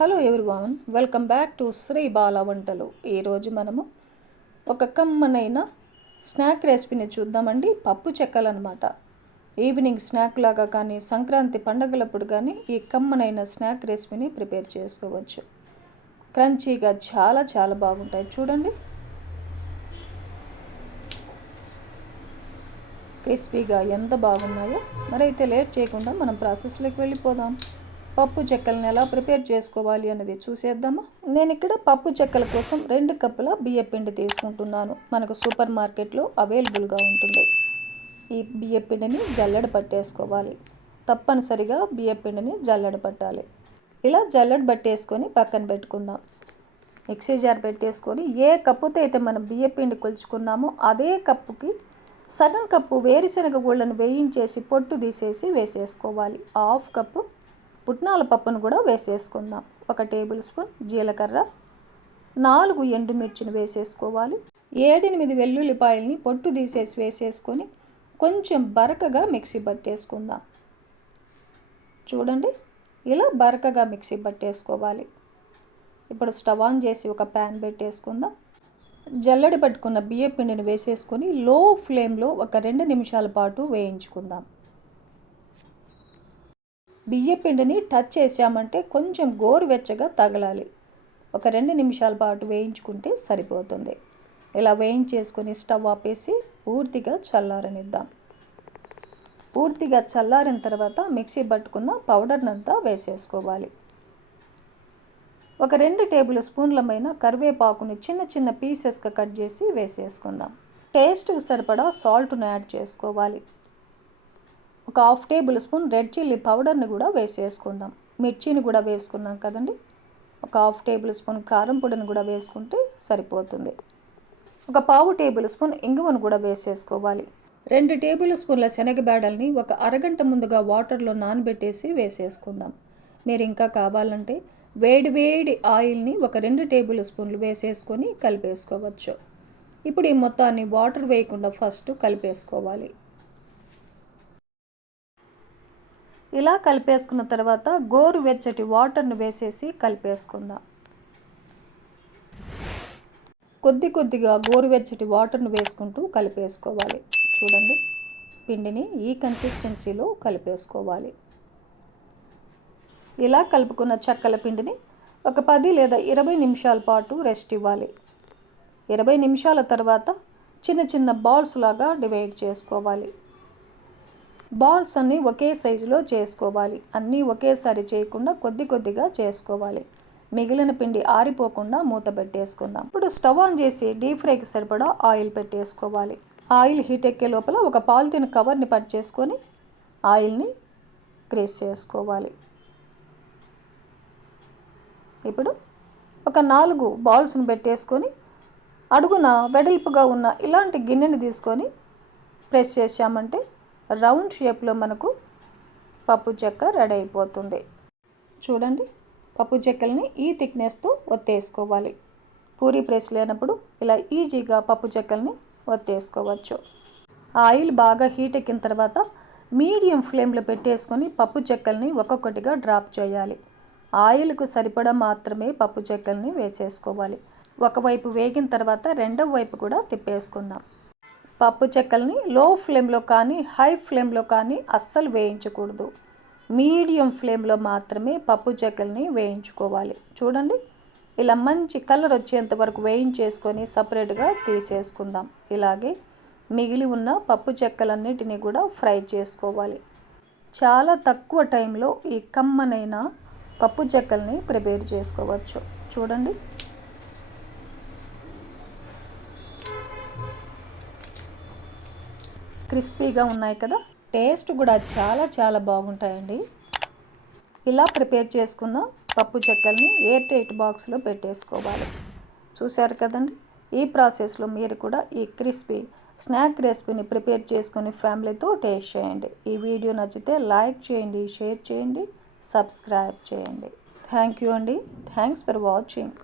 Hello everyone, welcome back to Sri Bala Vantalu. ఈరోజు మనము ఒక కమ్మనైన స్నాక్ రెసిపీని చూద్దామండి. పప్పు చెక్కలు అనమాట. ఈవినింగ్ స్నాక్ లాగా కానీ సంక్రాంతి పండగలప్పుడు కానీ ఈ కమ్మనైన స్నాక్ రెసిపీని ప్రిపేర్ చేసుకోవచ్చు. క్రంచీగా చాలా చాలా బాగుంటాయి. చూడండి, క్రిస్పీగా ఎంత బాగున్నాయో. మరైతే లేట్ చేయకుండా మనం ప్రాసెస్లోకి వెళ్ళిపోదాం. పప్పు చెక్కలను ఎలా ప్రిపేర్ చేసుకోవాలి అనేది చూసేద్దామా. నేను ఇక్కడ పప్పు చెక్కల కోసం 2 కప్పుల బియ్యపిండి తీసుకుంటున్నాను. మనకు సూపర్ మార్కెట్లో అవైలబుల్గా ఉంటుంది. ఈ బియ్యపిండిని జల్లెడ పట్టేసుకోవాలి. తప్పనిసరిగా బియ్యపిండిని జల్లెడ పట్టాలి. ఇలా జల్లెడ పట్టేసుకొని పక్కన పెట్టుకుందాం. మిక్సీ జార్ పెట్టేసుకొని ఏ కప్పుతో అయితే మనం బియ్యపిండి కొలుచుకున్నామో అదే కప్పుకి సగం కప్పు వేరుశనగ గుళ్ళను వేయించేసి పొట్టు తీసేసి వేసేసుకోవాలి. 1/2 కప్పు పుట్నాల పప్పును కూడా వేసేసుకుందాం. 1 టేబుల్ స్పూన్ జీలకర్ర, 4 ఎండుమిర్చిని వేసేసుకోవాలి. 7-8 వెల్లుల్లిపాయల్ని పొట్టు తీసేసి వేసేసుకొని కొంచెం బరకగా మిక్సీ పట్టేసుకుందాం. చూడండి, ఇలా బరకగా మిక్సీ పట్టేసుకోవాలి. ఇప్పుడు స్టవ్ ఆన్ చేసి ఒక ప్యాన్ పెట్టేసుకుందాం. జల్లెడ పట్టుకున్న బియ్య పిండిని వేసేసుకొని లో ఫ్లేమ్లో ఒక 2 నిమిషాల పాటు వేయించుకుందాం. బియ్య పిండిని టచ్ చేసామంటే కొంచెం గోరువెచ్చగా తగలాలి. ఒక 2 నిమిషాల పాటు వేయించుకుంటే సరిపోతుంది. ఇలా వేయించేసుకొని స్టవ్ ఆపేసి పూర్తిగా చల్లారనిద్దాం. పూర్తిగా చల్లారిన తర్వాత మిక్సీ పట్టుకున్న పౌడర్నంతా వేసేసుకోవాలి. ఒక 2 టేబుల్ స్పూన్లమైన కరివేపాకుని చిన్న చిన్న పీసెస్గా కట్ చేసి వేసేసుకుందాం. టేస్ట్కి సరిపడా సాల్ట్ను యాడ్ చేసుకోవాలి. ఒక 1/2 టేబుల్ స్పూన్ రెడ్ చిల్లీ పౌడర్ని కూడా వేసేసుకుందాం. మిర్చిని కూడా వేసుకున్నాం కదండి. ఒక 1/2 టేబుల్ స్పూన్ కారం పొడిని కూడా వేసుకుంటే సరిపోతుంది. ఒక 1/2 టేబుల్ స్పూన్ ఇంగువను కూడా వేసేసుకోవాలి. 2 టేబుల్ స్పూన్ల శనగబేడల్ని ఒక అరగంట ముందుగా వాటర్లో నానబెట్టేసి వేసేసుకుందాం. మీరు ఇంకా కావాలంటే వేడి ఆయిల్ని ఒక 2 టేబుల్ స్పూన్లు వేసేసుకొని కలిపేసుకోవచ్చు. ఇప్పుడు ఈ మొత్తాన్ని వాటర్ వేయకుండా ఫస్ట్ కలిపేసుకోవాలి. ఇలా కలిపేసుకున్న తర్వాత గోరువెచ్చటి వాటర్ను వేసేసి కలిపేసుకుందాం. కొద్దిగా గోరువెచ్చటి వాటర్ను వేసుకుంటూ కలిపేసుకోవాలి. చూడండి, పిండిని ఈ కన్సిస్టెన్సీలో కలిపేసుకోవాలి. ఇలా కలుపుకున్న చెక్కల పిండిని ఒక 10 లేదా 20 నిమిషాల పాటు రెస్ట్ ఇవ్వాలి. 20 నిమిషాల తర్వాత చిన్న చిన్న బాల్స్ లాగా డివైడ్ చేసుకోవాలి. బాల్స్ అన్నీ ఒకే సైజులో చేసుకోవాలి. అన్నీ ఒకేసారి చేయకుండా కొద్దిగా చేసుకోవాలి. మిగిలిన పిండి ఆరిపోకుండా మూత పెట్టేసుకుందాం. ఇప్పుడు స్టవ్ ఆన్ చేసి డీప్ ఫ్రైకి సరిపడా ఆయిల్ పెట్టేసుకోవాలి. ఆయిల్ హీట్ ఎక్కే లోపల ఒక పాలిథిన్ కవర్ని పట్చేసుకొని ఆయిల్ని గ్రీస్ చేసుకోవాలి. ఇప్పుడు ఒక 4 బాల్స్ని పెట్టేసుకొని అడుగున వెడల్పుగా ఉన్న ఇలాంటి గిన్నెని తీసుకొని ప్రెస్ చేసామంటే రౌండ్ షేప్లో మనకు పప్పు చెక్క రెడీ అయిపోతుంది. చూడండి, పప్పు చెక్కల్ని ఈ థిక్నెస్తో ఒత్తేసుకోవాలి. పూరీ ప్రెస్ లేనప్పుడు ఇలా ఈజీగా పప్పు చెక్కల్ని ఒత్తేసుకోవచ్చు. ఆయిల్ బాగా హీట్ ఎక్కిన తర్వాత మీడియం ఫ్లేమ్లో పెట్టేసుకొని పప్పు చెక్కల్ని ఒక్కొక్కటిగా డ్రాప్ చేయాలి. ఆయిల్కు సరిపడా మాత్రమే పప్పు చెక్కల్ని వేసేసుకోవాలి. ఒకవైపు వేగిన తర్వాత రెండవ వైపు కూడా తిప్పేసుకుందాం. పప్పు చెక్కల్ని లో ఫ్లేమ్లో కానీ హై ఫ్లేమ్లో కానీ అస్సలు వేయించకూడదు. మీడియం ఫ్లేమ్లో మాత్రమే పప్పు చెక్కల్ని వేయించుకోవాలి. చూడండి, ఇలా మంచి కలర్ వచ్చేంత వరకు వేయించేసుకొని సపరేట్గా తీసేసుకుందాం. ఇలాగే మిగిలి ఉన్న పప్పు చెక్కలన్నిటినీ కూడా ఫ్రై చేసుకోవాలి. చాలా తక్కువ టైంలో ఈ కమ్మనైన పప్పు చెక్కల్ని ప్రిపేర్ చేసుకోవచ్చు. చూడండి, క్రిస్పీగా ఉన్నాయి కదా. టేస్ట్ కూడా చాలా చాలా బాగుంటాయండి. ఇలా ప్రిపేర్ చేసుకున్న పప్పు చెక్కల్ని ఎయిర్ టైట్ బాక్స్లో పెట్టేసుకోవాలి. చూశారు కదండి. ఈ ప్రాసెస్లో మీరు కూడా ఈ క్రిస్పీ స్నాక్ రెసిపీని ప్రిపేర్ చేసుకుని ఫ్యామిలీతో టేస్ట్ చేయండి. ఈ వీడియో నచ్చితే లైక్ చేయండి, షేర్ చేయండి, సబ్స్క్రైబ్ చేయండి. థ్యాంక్ యూ అండి. Thanks for watching.